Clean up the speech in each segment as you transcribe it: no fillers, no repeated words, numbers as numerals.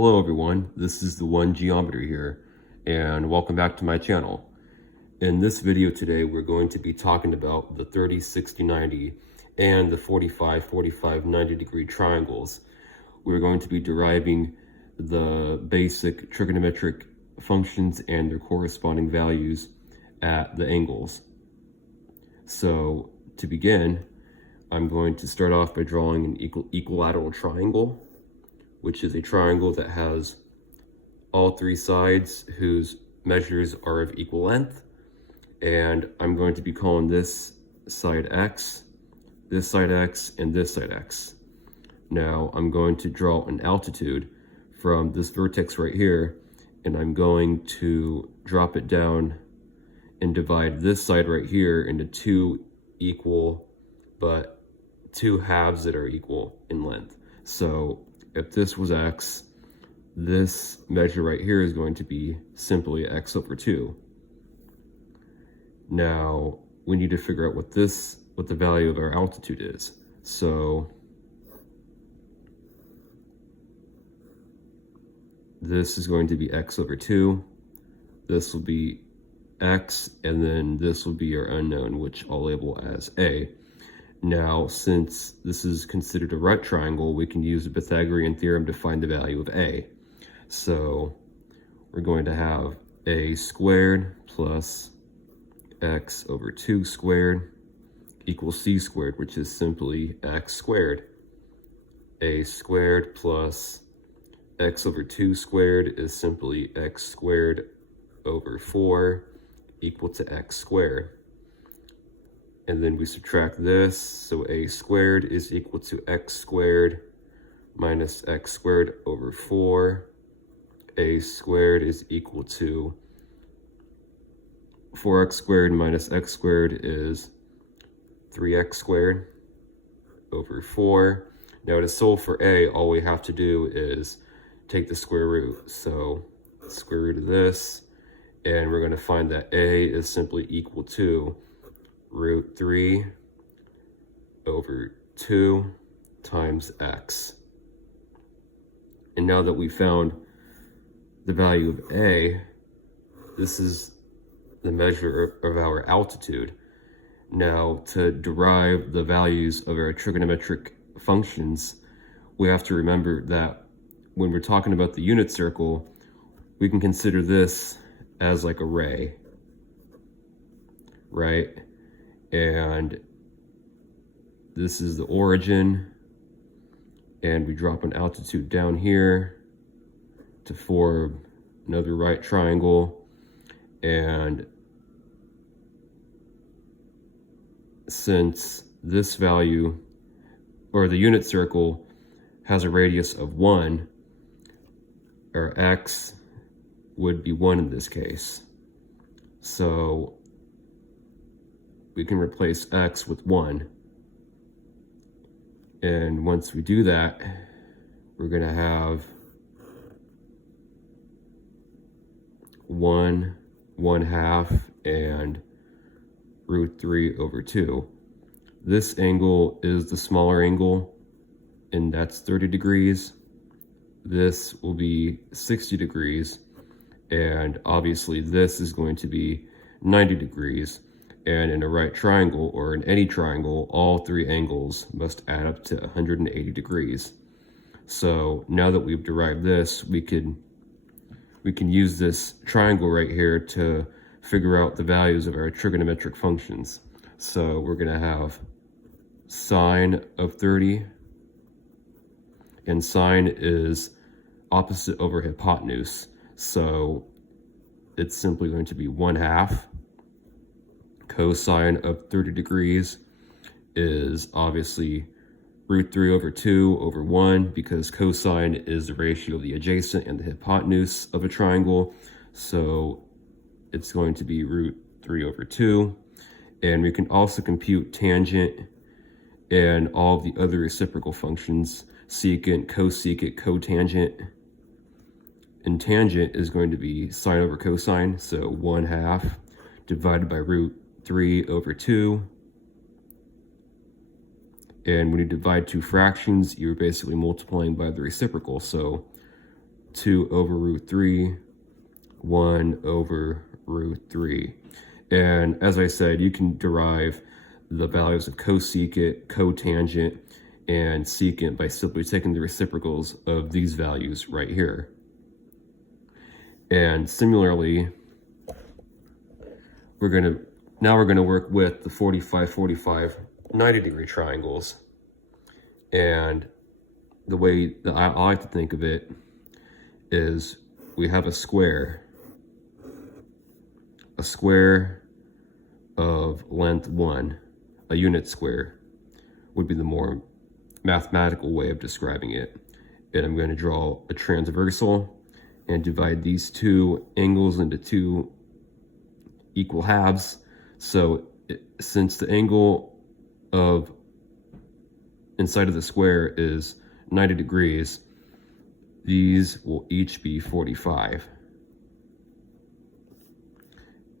Hello everyone, this is the One Geometry here, and welcome back to my channel. In this video today, we're going to be talking about the 30, 60, 90 and the 45, 45, 90 degree triangles. We're going to be deriving the basic trigonometric functions and their corresponding values at the angles. So to begin, I'm going to start off by drawing an equilateral triangle, which is a triangle that has all three sides whose measures are of equal length. And I'm going to be calling this side X, this side X, and this side X. Now I'm going to draw an altitude from this vertex right here, and I'm going to drop it down and divide this side right here into two equal, but two halves that are equal in length. So if this was X, this measure right here is going to be simply X over 2. Now we need to figure out what the value of our altitude is. So this is going to be X over 2. This will be X, and then this will be our unknown, which I'll label as A. Now, since this is considered a right triangle, we can use the Pythagorean theorem to find the value of A. So we're going to have A squared plus X over 2 squared equals C squared, which is simply X squared. A squared plus X over 2 squared is simply X squared over 4 equal to X squared. And then we subtract this, so A squared is equal to X squared minus X squared over 4. A squared is equal to 4x squared minus x squared is 3x squared over 4. Now to solve for A, all we have to do is take the square root. So square root of this, and we're going to find that A is simply equal to root 3 over 2 times x. And now that we found the value of A, this is the measure of our altitude. Now, to derive the values of our trigonometric functions, we have to remember that when we're talking about the unit circle, we can consider this as like a ray, right? And this is the origin, and we drop an altitude down here to form another right triangle. And since this value, or the unit circle, has a radius of 1, our x would be 1 in this case. So we can replace x with 1. And once we do that, we're going to have 1/1/2 and root 3 over 2. This angle is the smaller angle, and that's 30 degrees. This will be 60 degrees, and obviously this is going to be 90 degrees. And in a right triangle, or in any triangle, all three angles must add up to 180 degrees. So now that we've derived this, we can use this triangle right here to figure out the values of our trigonometric functions. So we're going to have sine of 30, and sine is opposite over hypotenuse, so it's simply going to be 1/2. Cosine of 30 degrees is obviously root 3 over 2 over 1, because cosine is the ratio of the adjacent and the hypotenuse of a triangle. So it's going to be root 3 over 2. And we can also compute tangent and all of the other reciprocal functions, secant, cosecant, cotangent. And tangent is going to be sine over cosine, so 1/2 divided by root 3 over 2. And when you divide two fractions, you're basically multiplying by the reciprocal. So 2 over root 3, 1 over root 3. And as I said, you can derive the values of cosecant, cotangent, and secant by simply taking the reciprocals of these values right here. And similarly, we're going to work with the 45, 45, 90-degree triangles. And the way that I like to think of it is we have a square of length 1, a unit square would be the more mathematical way of describing it. And I'm going to draw a transversal and divide these two angles into two equal halves. So since the angle of inside of the square is 90 degrees, these will each be 45.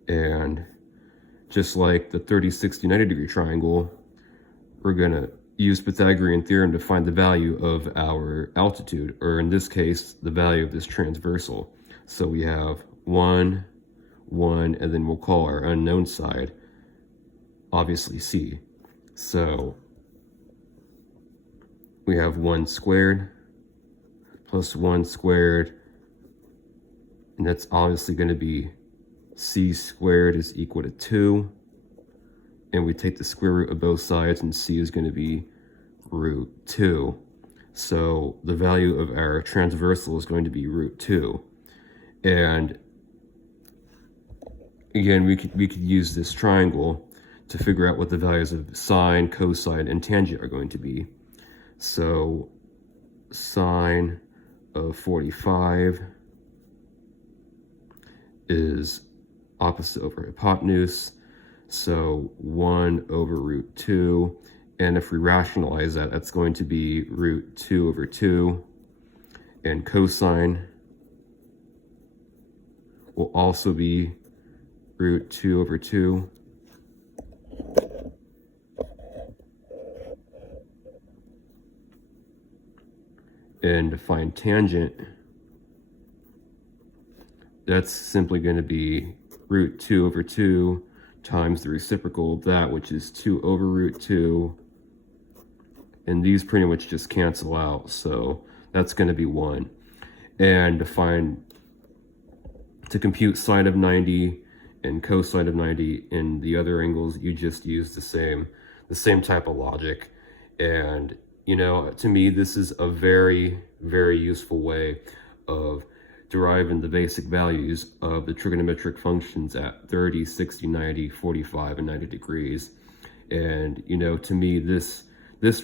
And just like the 30, 60, 90 degree triangle, we're going to use Pythagorean theorem to find the value of our altitude, or in this case, the value of this transversal. So we have 1, 1, and then we'll call our unknown side, obviously c. So we have 1 squared plus 1 squared, and that's obviously going to be c squared is equal to 2. And we take the square root of both sides, and c is going to be root 2. So the value of our transversal is going to be root 2. And again, we could use this triangle to figure out what the values of sine, cosine, and tangent are going to be. So sine of 45 is opposite over hypotenuse. So 1 over root 2, and if we rationalize that, that's going to be root 2 over 2, and cosine will also be root 2 over 2. And to find tangent, that's simply going to be root 2 over 2 times the reciprocal of that, which is 2 over root 2. And these pretty much just cancel out, so that's going to be 1. And to compute sine of 90 and cosine of 90 in the other angles, you just use the same type of logic. And you know, to me, this is a very, very useful way of deriving the basic values of the trigonometric functions at 30, 60, 90, 45, and 90 degrees. And, you know, to me, this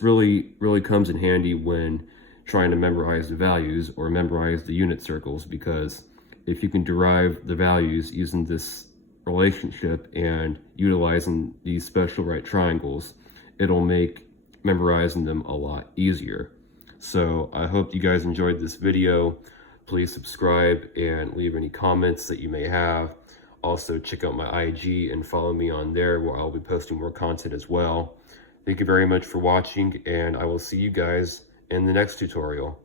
really comes in handy when trying to memorize the values or memorize the unit circles, because if you can derive the values using this relationship and utilizing these special right triangles, it'll make memorizing them a lot easier. So I hope you guys enjoyed this video. Please subscribe and leave any comments that you may have. Also check out my IG and follow me on there, where I'll be posting more content as well. Thank you very much for watching, and I will see you guys in the next tutorial.